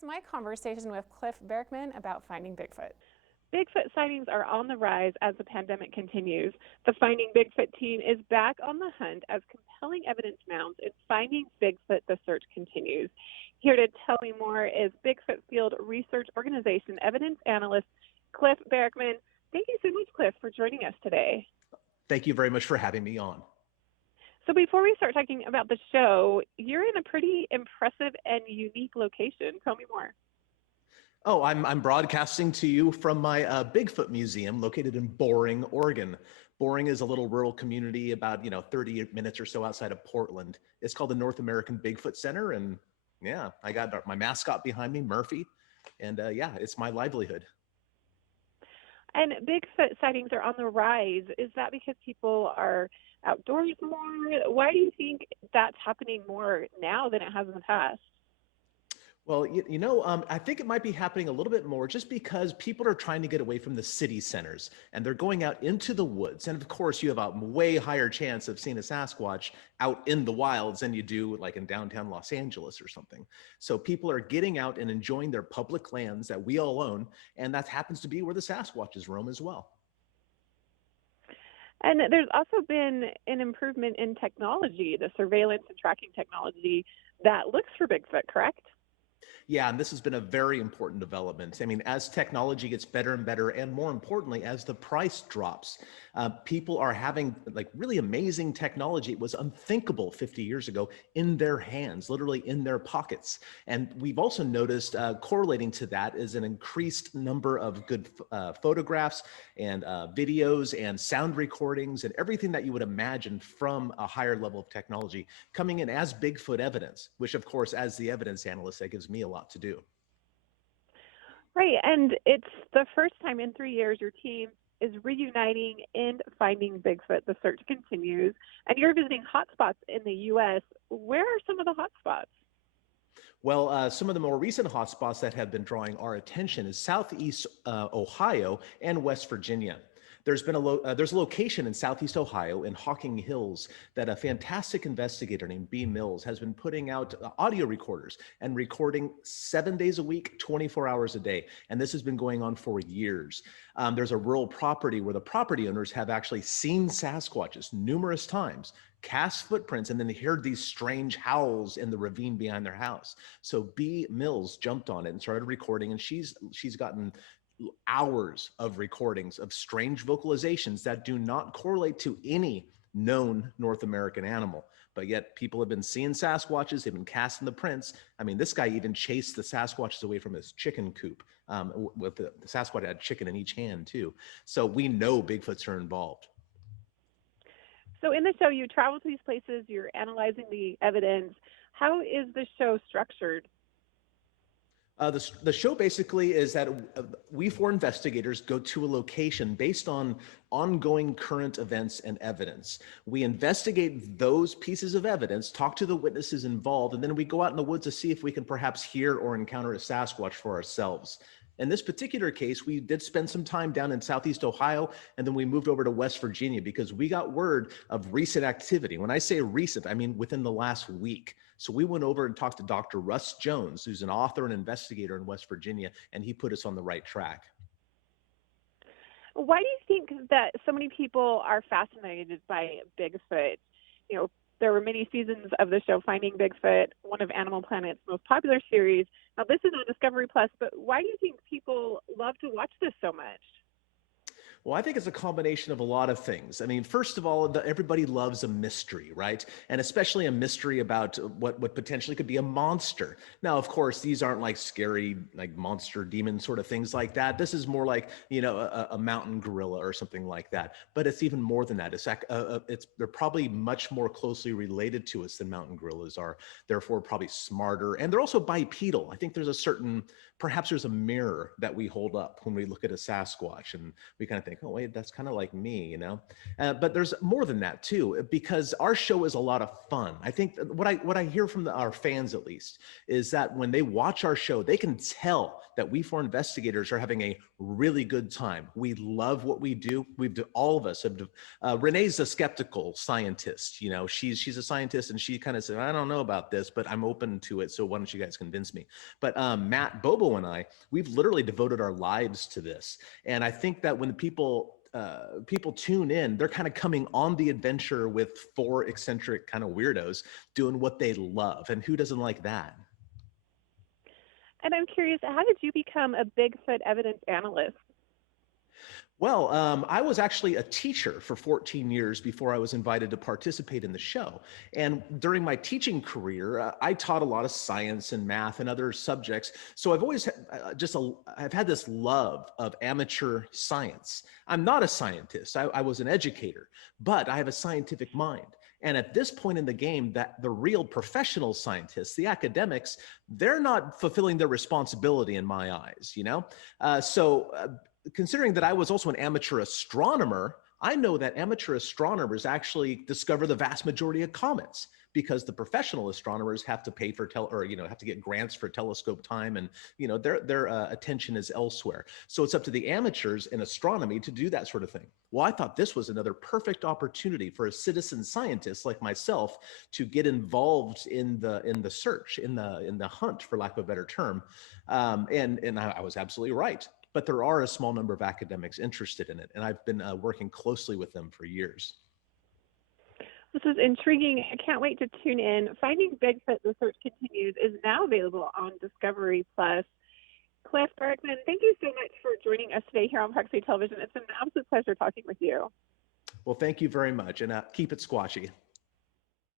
Here's my conversation with Cliff Barackman about finding Bigfoot. Bigfoot sightings are on the rise as the pandemic continues. The Finding Bigfoot team is back on the hunt as compelling evidence mounts and Finding Bigfoot, the search continues. Here to tell me more is Bigfoot Field Research Organization evidence analyst Cliff Barackman. Thank you so much, Cliff, for joining us today. Thank you very much for having me on. So before we start talking about the show, you're in a pretty impressive and unique location. Tell me more. Oh, I'm broadcasting to you from my Bigfoot Museum located in Boring, Oregon. Boring is a little rural community about 30 minutes or so outside of Portland. It's called the North American Bigfoot Center, and yeah, I got my mascot behind me, Murphy, and yeah, it's my livelihood. And Bigfoot sightings are on the rise. Is that because people are outdoors more? Why do you think that's happening more now than it has in the past? Well, I think it might be happening a little bit more just because people are trying to get away from the city centers and they're going out into the woods. And of course, you have a way higher chance of seeing a Sasquatch out in the wilds than you do like in downtown Los Angeles or something. So people are getting out and enjoying their public lands that we all own. And that happens to be where the Sasquatches roam as well. And there's also been an improvement in technology, the surveillance and tracking technology that looks for Bigfoot, correct? Yeah, and this has been a very important development. I mean, as technology gets better and better, and more importantly, as the price drops, people are having like really amazing technology. It was unthinkable 50 years ago in their hands, literally in their pockets. And we've also noticed correlating to that is an increased number of good photographs and videos and sound recordings and everything that you would imagine from a higher level of technology coming in as Bigfoot evidence, which of course, as the evidence analyst, that gives me a lot to do. Right, and it's the first time in 3 years your team is reuniting and Finding Bigfoot. The search continues, and you're visiting hotspots in the U.S. Where are some of the hotspots? Well, some of the more recent hotspots that have been drawing our attention is Southeast Ohio and West Virginia. There's a location in Southeast Ohio in Hocking Hills that a fantastic investigator named B. Mills has been putting out audio recorders and recording 7 days a week, 24 hours a day. And this has been going on for years. There's a rural property where the property owners have actually seen Sasquatches numerous times, cast footprints, and then they heard these strange howls in the ravine behind their house. So B. Mills jumped on it and started recording, and she's gotten hours of recordings of strange vocalizations that do not correlate to any known North American animal. But yet people have been seeing Sasquatches, they've been casting the prints. I mean, this guy even chased the Sasquatches away from his chicken coop. With the Sasquatch had chicken in each hand too. So we know Bigfoots are involved. So in the show, you travel to these places, you're analyzing the evidence. How is the show structured? The show basically is that we four investigators go to a location based on ongoing current events and evidence. We investigate those pieces of evidence, talk to the witnesses involved, and then we go out in the woods to see if we can perhaps hear or encounter a Sasquatch for ourselves. In this particular case, we did spend some time down in Southeast Ohio, and then we moved over to West Virginia because we got word of recent activity. When I say recent, I mean within the last week. So we went over and talked to Dr. Russ Jones, who's an author and investigator in West Virginia, and he put us on the right track. Why do you think that so many people are fascinated by Bigfoot? There were many seasons of the show Finding Bigfoot, one of Animal Planet's most popular series. Now, this is on Discovery Plus, but why do you think people love to watch this so much? Well, I think it's a combination of a lot of things. I mean, first of all, everybody loves a mystery, right? And especially a mystery about what potentially could be a monster. Now, of course, these aren't like scary, like monster demon sort of things like that. This is more like, a mountain gorilla or something like that. But it's even more than that. They're probably much more closely related to us than mountain gorillas are. Therefore, probably smarter. And they're also bipedal. I think perhaps there's a mirror that we hold up when we look at a Sasquatch, and we kind of think, think, oh wait, that's kind of like me, you know. But there's more than that too, because our show is a lot of fun. I think what I hear from our fans, at least, is that when they watch our show, they can tell that we four investigators are having a really good time. We love what we do. All of us have. Renee's a skeptical scientist. You know, she's a scientist, and she kind of said, I don't know about this, but I'm open to it. So why don't you guys convince me? But Matt, Bobo, and I, we've literally devoted our lives to this. And I think that when people tune in, they're kind of coming on the adventure with four eccentric kind of weirdos doing what they love. And who doesn't like that? And I'm curious, how did you become a Bigfoot evidence analyst? Well, I was actually a teacher for 14 years before I was invited to participate in the show. And during my teaching career, I taught a lot of science and math and other subjects. So I've always I've had this love of amateur science. I'm not a scientist. I was an educator, but I have a scientific mind. And at this point in the game, that the real professional scientists, the academics, they're not fulfilling their responsibility in my eyes, you know? Considering that I was also an amateur astronomer, I know that amateur astronomers actually discover the vast majority of comets, because the professional astronomers have to pay for have to get grants for telescope time, and their attention is elsewhere. So it's up to the amateurs in astronomy to do that sort of thing. Well, I thought this was another perfect opportunity for a citizen scientist like myself to get involved in the search, in the hunt, for lack of a better term. And I was absolutely right. But there are a small number of academics interested in it, and I've been working closely with them for years. This is intriguing. I can't wait to tune in. Finding Bigfoot, the search continues, is now available on Discovery Plus. Cliff Barackman, thank you so much for joining us today here on Park City Television. It's an absolute pleasure talking with you. Well, thank you very much, and keep it squatchy.